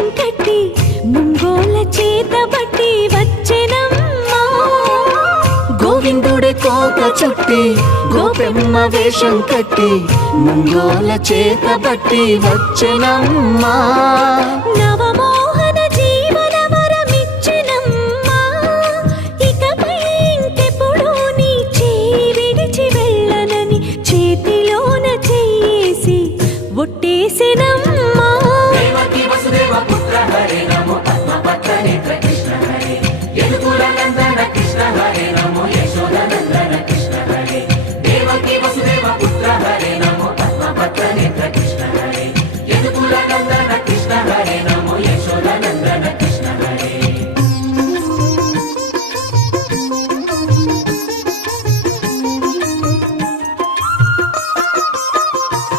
వేషం కట్టి ముంగోల చేతబట్టి వచ్చెనమ్మా. గోవిందుడి కోక చుట్టి గోపెమ్మ వేషం కట్టి ముంగోల చేతబట్టి వచ్చెనమ్మా. నవమోహన జీవన వరమిచ్చెనమ్మా. ఇకపై ఇంకెప్పుడు నీ చేయి విడిచి వెళ్ళనని చేతిలోన చెయ్యేసి ఒట్టేసెనమ్మా.